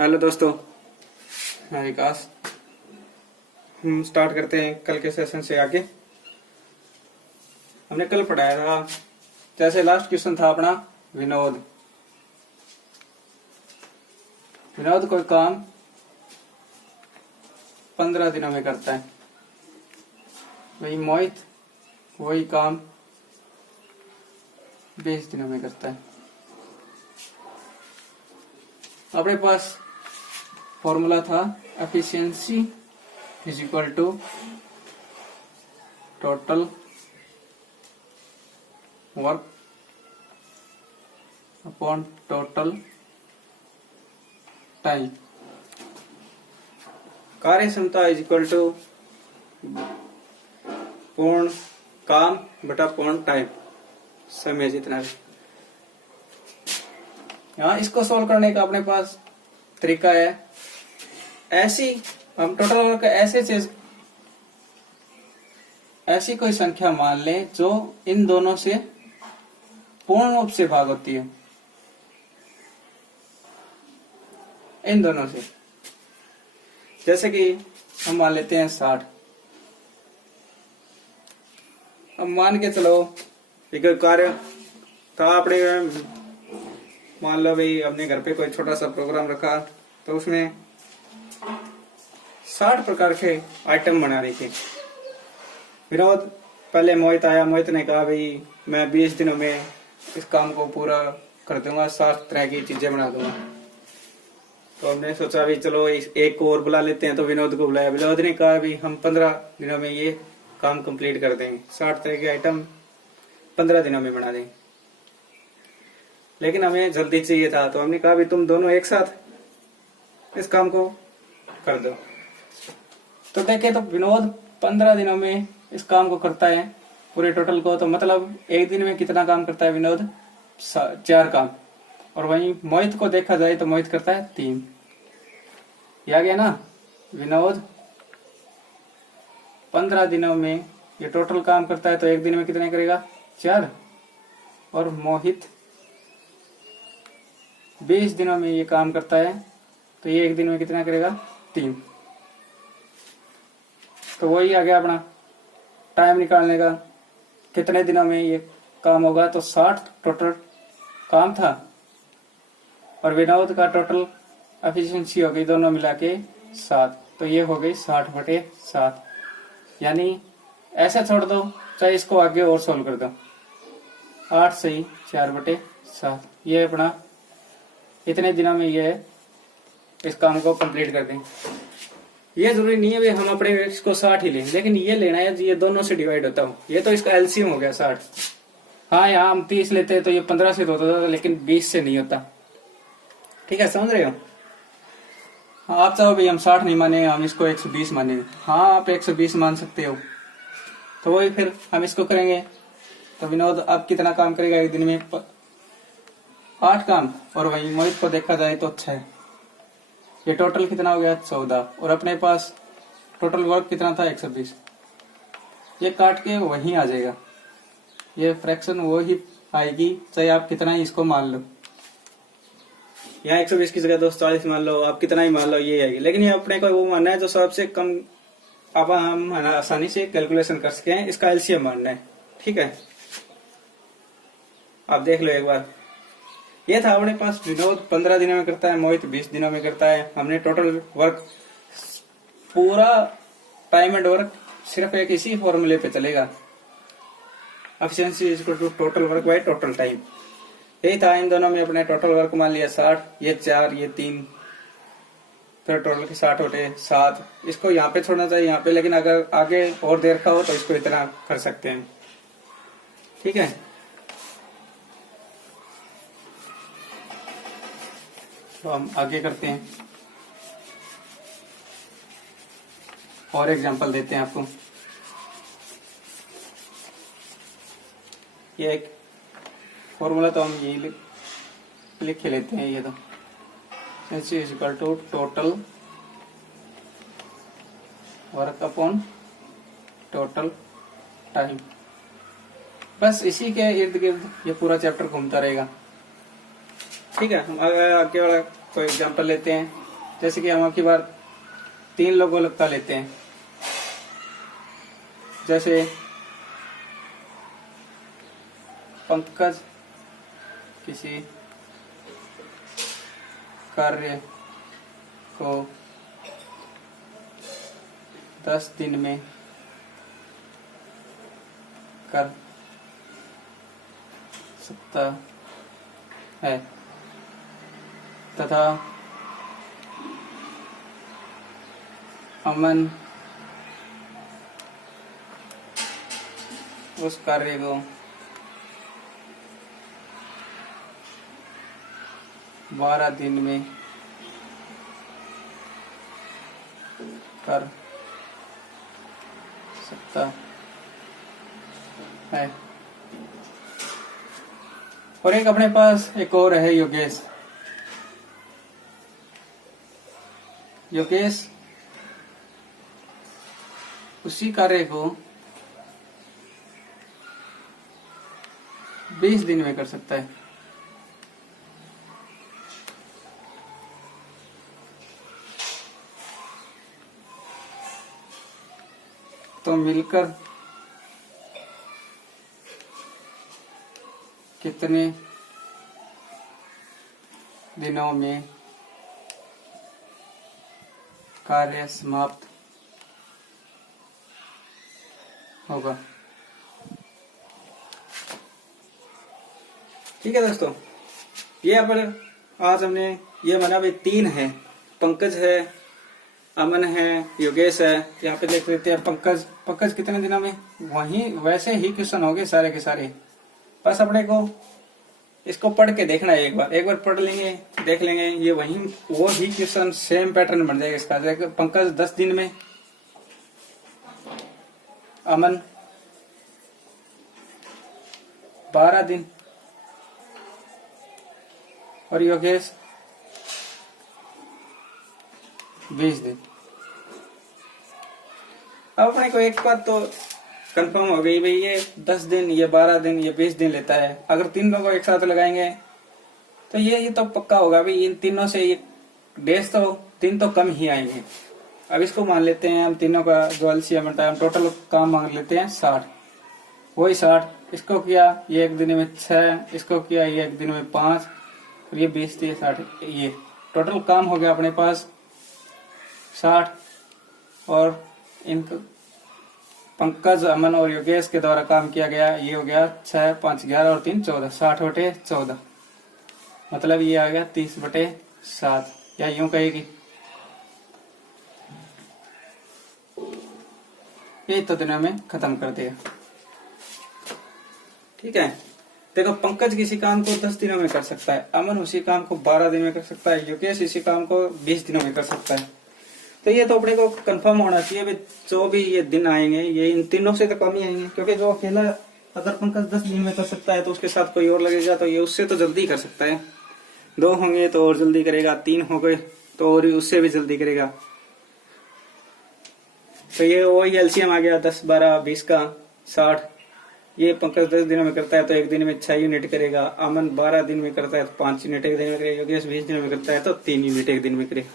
Hello दोस्तों, मैं विकास। हम स्टार्ट करते हैं कल के सेशन से आगे। हमने कल पढ़ाया था, जैसे लास्ट क्वेश्चन था अपना विनोद। विनोद कोई काम 15 दिनों में करता है, वही मोहित वही काम 20 दिनों में करता है। अपने पास फॉर्मूला था efficiency is equal to total work upon total time. कार्य क्षमता इज इक्वल टू पूर्ण काम बटा पूर्ण टाइम, समय जितना भी। यहाँ इसको सोल्व करने का अपने पास तरीका है, ऐसी हम टोटल वर्क ऐसी कोई संख्या मान लें जो इन दोनों से पूर्ण रूप से भाग होती है, इन दोनों से। जैसे कि हम मान लेते हैं 60। अब मान के चलो एक कार्य था, अपने मान लो भाई अपने घर पे कोई छोटा सा प्रोग्राम रखा, तो उसमें 60 प्रकार के आइटम बना रही थी। विनोद पहले मोहित आया, मोहित ने कहा भाई मैं 20 दिनों में इस काम को पूरा कर दूंगा, 60 तरह की चीजें बना दूंगा। तो हमने सोचा भी चलो एक को और बुला लेते हैं, तो विनोद को बुलाया। विनोद ने कहा भी हम 15 दिनों में ये काम कंप्लीट कर देंगे, 60 तरह के आइटम 15 दिनों में बना देंगे। लेकिन हमें जल्दी चाहिए था, तो हमने कहा भी तुम दोनों एक साथ इस काम को कर दो। तो देखे तो विनोद 15 दिनों में इस काम को करता है पूरे टोटल को। तो मतलब एक दिन में कितना काम करता है विनोद? 4 काम। और वहीं मोहित को देखा जाए तो मोहित करता है 3। आ गया ना? विनोद 15 दिनों में ये टोटल काम करता है, तो एक दिन में कितने करेगा? 4। और मोहित 20 दिनों में ये काम करता है, तो ये एक दिन में कितना करेगा? 3। तो वही आ गया अपना टाइम निकालने का, कितने दिनों में ये काम होगा। तो 60 टोटल काम था, और विनोद का टोटल एफिशिएंसी हो गई दोनों मिला के 7। तो ये हो गई 60/7। यानी ऐसे छोड़ दो, चाहे इसको आगे और सोल्व कर दो। 8 सही 4/7। ये अपना इतने दिनों में ये इस काम को कंप्लीट कर दें। ये जरूरी नहीं है भी हम अपने इसको 60 ही लें, लेकिन ये लेना है ये दोनों से डिवाइड होता हो। ये तो इसका एलसीएम हो गया 60। हाँ, यहाँ हम 30 लेते हैं तो ये 15 से होता था, लेकिन 20 से नहीं होता। ठीक है, समझ रहे हो? हाँ, आप चाहो भाई हम 60 नहीं माने, हम इसको 120 माने। हाँ, आप 120 मान सकते हो। तो वही फिर हम इसको करेंगे। तो विनोद अब कितना काम करेगा एक दिन में? 8 काम। और वहीं मोहित को देखा जाए तो 6। ये टोटल कितना हो गया? 14। और अपने पास टोटल वर्क कितना था? 120। ये काट के वहीं आ जाएगा, ये फ्रैक्शन वही आएगी, चाहे आप कितना ही इसको मान लो। यहाँ 120 की जगह 240 मान लो, आप कितना ही मान लो, ये आएगी। लेकिन ये अपने को वो मानना है जो सबसे कम अब हम आसानी से कैलकुलेशन कर सके हैं, इसका एलसीएम मानना है। ठीक है, आप देख लो एक बार। ये था अपने पास विनोद 15 दिनों में करता है, मोहित 20 दिनों में करता है। हमने टोटल वर्क पूरा टाइम एंड वर्क सिर्फ एक इसी फॉर्मूले पे चलेगा, efficiency is equal to total work by total time. यही था। इन दोनों में अपने टोटल वर्क मान लिया 60, ये 4, ये 3, फिर टोटल के 60 होते 7। इसको यहाँ पे छोड़ना चाहिए यहाँ पे, लेकिन अगर आगे और देर का हो तो इसको इतना कर सकते हैं। ठीक है, तो हम आगे करते हैं और एग्जांपल देते हैं आपको। ये एक फॉर्मूला तो हम यही लिख के लेते हैं। ये तो H is equal to total work upon total time. बस इसी के इर्द गिर्द ये पूरा चैप्टर घूमता रहेगा। ठीक है, हम आगे वाला कोई एग्जांपल लेते हैं। जैसे कि हम आपकी बार 3 लोगों का लेते हैं। जैसे पंकज किसी कार्य को 10 दिन में कर सकता है तथा अमन उस कार्य को 12 दिन में कर सकता है। और एक अपने पास एक और है योगेश। योगेश उसी कार्य को 20 दिन में कर सकता है। तो मिलकर कितने दिनों में कार्य समाप्त होगा। ठीक है दोस्तों, ये यहाँ पर आज हमने ये माना भाई 3 है, पंकज है, अमन है, योगेश है। यहाँ पे देख लेते हैं पंकज कितने दिनों में, वहीं वैसे ही क्वेश्चन हो गए सारे के सारे। बस अपने को इसको पढ़ के देखना है, एक बार पढ़ लेंगे, देख लेंगे, ये वही वो ही क्वेश्चन सेम पैटर्न बन जाएगा इसका। पंकज 10 दिन में, अमन 12 दिन और योगेश 20 दिन। अब अपने को एक बात तो कंफर्म हो गई भाई, ये 10 दिन, ये 12 दिन, ये 20 दिन लेता है। अगर 3 लोगों को एक साथ लगाएंगे तो ये तो पक्का होगा भाई, इन तीनों से ये डेज तो 3 तो कम ही आएंगे। अब इसको मान लेते हैं हम तीनों का जो एलसीएम टाइम टोटल काम मान लेते हैं 60। वही 60, इसको किया ये एक दिन में 6, इसको किया ये एक दिन में 5, और ये 20 थी 60, ये टोटल काम हो गया अपने पास 60। और इन पंकज, अमन और योगेश के द्वारा काम किया गया, ये हो गया 6, 5, 11 और 3, 14, 60/14, मतलब ये आ गया 30/7, या यूं कहेगी ये तो दिनों में खत्म कर दिया। ठीक है, देखो पंकज किसी काम को 10 दिनों में कर सकता है, अमन उसी काम को 12 दिन में कर सकता है, योगेश इसी काम को 20 दिनों में कर सकता है। तो ये तो अपने को कंफर्म होना चाहिए भाई, जो भी ये दिन आएंगे ये इन तीनों से तो कम ही आएंगे, क्योंकि जो अकेला अगर पंकज 10 दिन में कर सकता है तो उसके साथ कोई और लगेगा तो ये उससे तो जल्दी कर सकता है। 2 होंगे तो और जल्दी करेगा, 3 हो गए तो और उससे भी जल्दी करेगा। तो ये वही एलसीएम आ गया 10, 12, 20 का 60। ये पंकज 10 दिनों में करता है तो एक दिन में 6 यूनिट करेगा, अमन 12 दिन में करता है तो 5 यूनिट एक दिन में करेगा, योगेश 20 दिनों में करता है तो 3 यूनिट एक दिन में करेगा।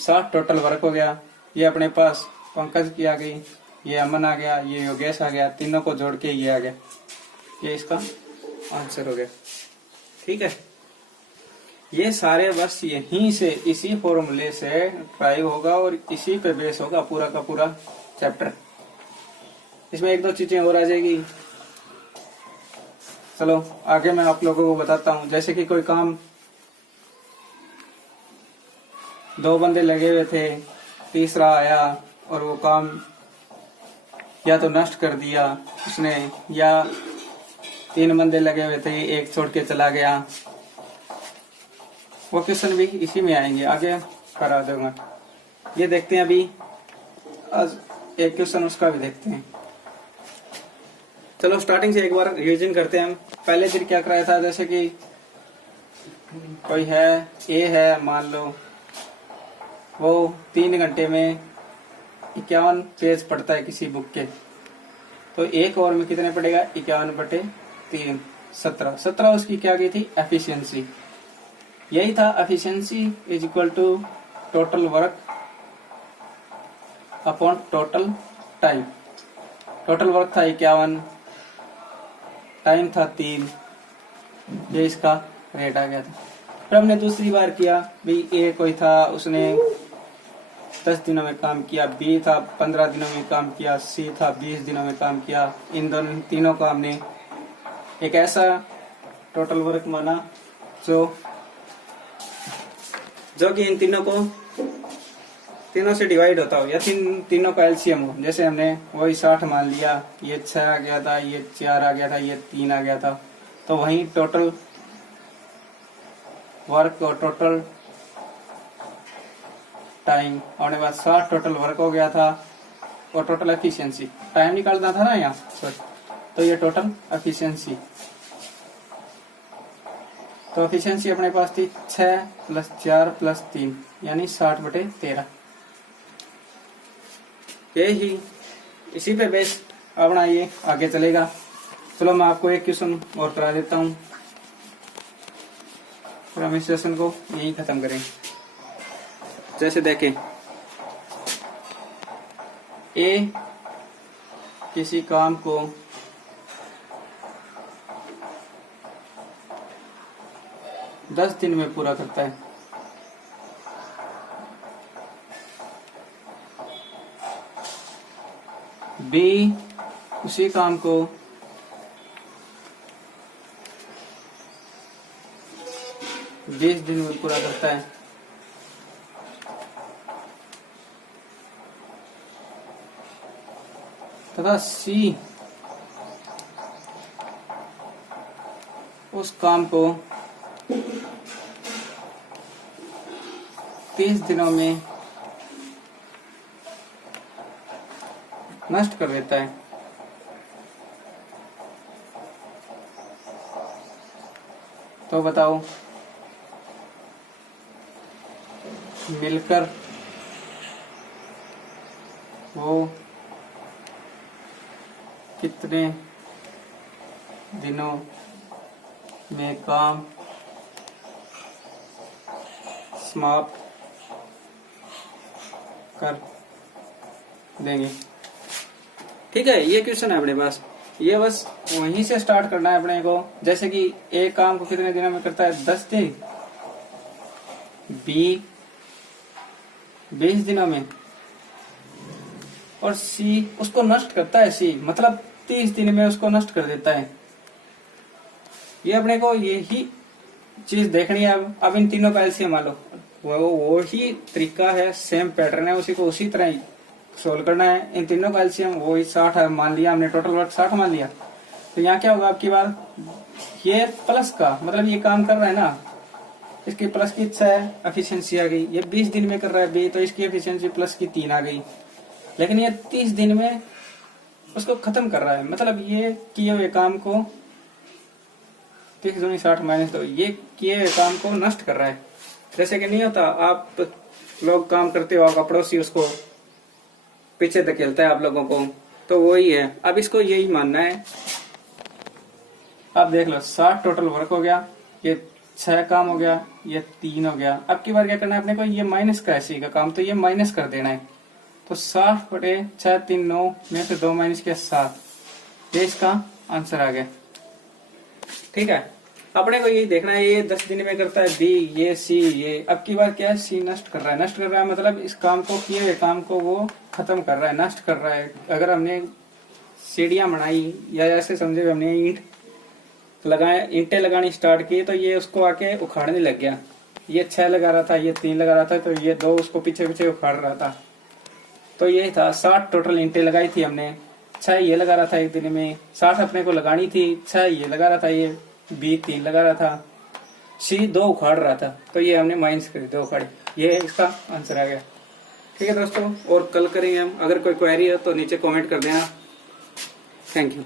60 टोटल वर्क हो गया। ये अपने पास पंकज की आ गई, ये अमन आ गया, ये योगेश आ गया, तीनों को जोड़ के ये आ गया, ये इसका आंसर हो गया। ठीक है, ये सारे बस यहीं से इसी फॉर्मूले से ट्राई होगा और इसी पे बेस होगा पूरा का पूरा चैप्टर। इसमें 1-2 चीजें और आ जाएगी, चलो आगे मैं आप लोगों को बताता हूँ। जैसे कि कोई काम 2 बंदे लगे हुए थे, तीसरा आया और वो काम या तो नष्ट कर दिया उसने, या 3 बंदे लगे हुए थे, एक छोड़ के चला गया। वो क्वेश्चन भी इसी में आएंगे, आगे करा दूंगा। ये देखते हैं अभी, आज एक क्वेश्चन उसका भी देखते हैं। चलो स्टार्टिंग से एक बार रिवीजन करते हैं हम। पहले दिन क्या कराया था, जैसे कि कोई है, ए है मान लो, वो 3 घंटे में 51 पेज पढ़ता है किसी बुक के, तो 1 ओवर में कितने पड़ेगा, 51/3, 17 उसकी क्या गई थी, एफिशिएंसी। यही था efficiency is equal to total work upon total time. Total work था 51, टाइम था 3, ये इसका रेट आ गया था। फिर हमने दूसरी बार किया, भाई ए कोई था उसने 10 दिनों में काम किया, बी था 15 दिनों में काम किया, सी था 20 दिनों में काम किया। इन दोनों तीनों को हमने एक ऐसा टोटल वर्क माना जो कि इन तीनों से डिवाइड होता हो या तीनों का एलसीएम हो। जैसे हमने वही 60 मान लिया, ये 6 आ गया था, ये 4 आ गया था, ये 3 आ गया था, तो वही टोटल वर्क और टोटल टाइम और बाद 60 टोटल वर्क हो गया था और टोटल एफिशिएंसी टाइम निकालना था ना यहाँ, तो ये टोटल एफिशिएंसी। तो एफिशिएंसी अपने पास थी 6 + 4 + 3 यानी 60/13। यही इसी पे बेस अपना ये आगे चलेगा। चलो मैं आपको एक क्वेश्चन और करा देता हूँ और हम इस सेशन को यही खत्म करें। जैसे देखें, ए किसी काम को 10 दिन में पूरा करता है, बी उसी काम को 20 दिन में पूरा करता है, तथा सी उस काम को 30 दिनों में नष्ट कर देता है। तो बताओ मिलकर वो कितने दिनों में काम समाप्त कर देंगे। ठीक है, ये क्वेश्चन है अपने पास। ये बस वहीं से स्टार्ट करना है अपने को। जैसे कि एक काम को कितने दिनों में करता है, 10 दिन, बी 20 दिनों में, और सी उसको नष्ट करता है, सी मतलब 30 दिन में उसको नष्ट कर देता है। ये अपने को यही चीज देखनी है। अब इन तीनों का एलसीएम मान लो, वो ही तरीका है, सेम पैटर्न है, उसी को उसी तरह ही सोल्व करना है। इन तीनों का एलसीएम वही 60 है, मान लिया हमने, टोटल वर्क 60 मान लिया। तो यहाँ क्या होगा आपकी बार, ये प्लस का मतलब ये काम कर रहा है ना, इसकी प्लस की 6 एफिशिएंसी आ गई। ये 20 दिन में कर रहा है बी, तो इसकी एफिशिएंसी प्लस की 3 आ गई। लेकिन ये 30 दिन में उसको खत्म कर रहा है, मतलब ये किए हुए काम को 30 दूनी 60 माइनस, तो ये किए हुए काम को नष्ट कर रहा है। जैसे कि नहीं होता, आप लोग काम करते हो, आपका पड़ोसी उसको पीछे धकेलता है आप लोगों को, तो वही है। अब इसको यही मानना है। आप देख लो 60 टोटल वर्क हो गया, ये 6 काम हो गया, ये 3 हो गया। अब की बार क्या करना है अपने को, ये माइनस का है सी का काम, तो ये माइनस कर देना है। तो 60/6 3 9 में से 2 माइनस किया 7, ये इसका आंसर आ गया। ठीक है, अपने को यही देखना है, ये 10 दिन में करता है बी, ये सी, ये अब की बार क्या है, सी नष्ट कर रहा है। नष्ट कर रहा है मतलब इस काम को, किए हुए काम को वो खत्म कर रहा है, नष्ट कर रहा है। अगर हमने सीढ़ियां बनाई या ऐसे समझे हमने ईंट लगाए, ईंटें लगानी स्टार्ट की, तो ये उसको आके उखाड़ने लग गया। ये 6 लगा रहा था, ये 3 लगा रहा था, तो ये 2 उसको पीछे पीछे उखाड़ रहा था। तो ये था 60 टोटल ईंटें लगाई थी हमने, 6 ये लगा रहा था एक दिन में, 60 अपने को लगानी थी, 6 ये लगा रहा था, ये बी 3 लगा रहा था, सी 2 उखाड़ रहा था, तो ये हमने माइनस करी, 2 उखाड़ी, ये इसका आंसर आ गया। ठीक है दोस्तों, और कल करेंगे हम। अगर कोई क्वेरी है तो नीचे कमेंट कर देना। Thank you.